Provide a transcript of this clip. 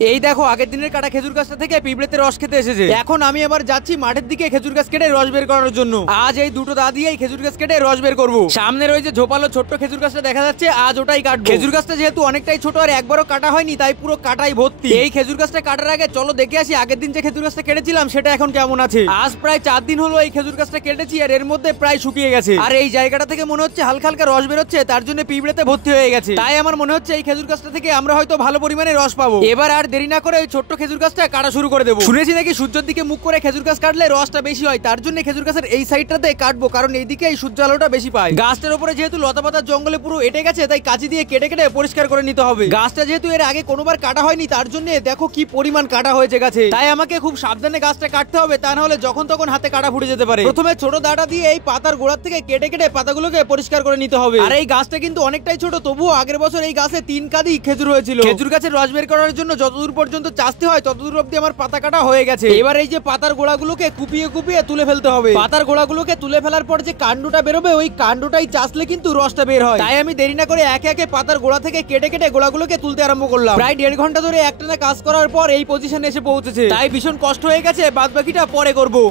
এই দেখো আগের দিনের কাটা খেজুর গাছটা থেকে পিঁপড়েতে রস খেতে এসেছে। এখন আমি আবার যাচ্ছি মাঠের দিকে খেজুর গাছ কেটে রস বের করার জন্য। আজ এই দুটো দা দিয়ে খেজুর গাছ কেটে রস বের করবো। সামনে রয়েছে ঝোপালো ছোট্ট খেজুর গাছটা দেখা যাচ্ছে, আজ ওটাই কাটবো। খেজুর গাছটা যেহেতু অনেকটাই ছোট আর একবারও কাটা হয়নি, তাই পুরো কাটাই ভর্তি। এই খেজুর গাছটা কাটার আগে চলো দেখে আসি আগের দিন যে খেজুর গাছটা কেটেছিলাম সেটা এখন কেমন আছে। আজ প্রায় 4 দিন হলো এই খেজুর গাছটা কেটেছি আর এর মধ্যে প্রায় শুকিয়ে গেছে। আর এই জায়গাটা থেকে মনে হচ্ছে হালকা হালকা রস বেরোচ্ছে, তার জন্য পিঁপড়েতে ভর্তি হয়ে গেছে। তাই আমার মনে হচ্ছে এই খেজুর গাছটা থেকে আমরা হয়তো ভালো পরিমাণে রস পাবো। এবার আর দেরি না করে ওই ছোট্ট খেজুর গাছটা কাটা শুরু করে দেবো। শুনেছি নাকি সূর্যের দিকে মুখ করে খেজুর গাছ কাটলে রসটা বেশি হয়, তার জন্য খেজুর গাছের এই সাইডটাতে কাটবো, কারণ এইদিকে এই সূর্য আলোটা বেশি পায়। গাছটার উপরে যেহেতু লতা পাতার জঙ্গলে পুরো এটে গেছে, তাই কাঁচি দিয়ে কেটে কেটে পরিষ্কার করে নিতে হবে। গাছটা যেহেতু এর আগে কোনোবার কাটা হয়নি, তার জন্য দেখো কি পরিমাণ কাটা হয়েছে গাছে। তাই আমাকে খুব সাবধানে গাছটা কাটতে হবে, তা না হলে যখন তখন হাতে কাটা ফুটে যেতে পারে। প্রথমে ছোট দাঁটা দিয়ে এই পাতার গোড়া থেকে কেটে কেটে পাতাগুলোকে পরিষ্কার করে নিতে হবে। আর এই গাছটা কিন্তু অনেকটাই ছোট, তবুও আগের বছর এই গাছে 3 কাঁদি খেজুর হয়েছিল। খেজুর গাছের রস বের করার জন্য যতদূর পর্যন্ত চাষতে হয় ততদূর অব্দি আমার পাতা কাটা হয়ে গেছে। এবার এই যে পাতার গোড়াগুলোকে কুপিয়ে কুপিয়ে তুলে ফেলতে হবে। পাতার গোড়াগুলোকে তুলে ফেলার পর যে কাণ্ডটা বেরোবে, ওই কাণ্ডটাই চাষলে কিন্তু রসটা বের হয়। তাই আমি দেরি না করে একে একে পাতার গোড়া থেকে কেটে কেটে গোড়াগুলোকে তুলতে আরম্ভ করলাম। প্রায় 1.5 ঘন্টা ধরে একটানা কাজ করার পর এই পজিশনে এসে পৌঁছেছে, তাই ভীষণ কষ্ট হয়ে গেছে। বাদ বাকিটা পরে করবো।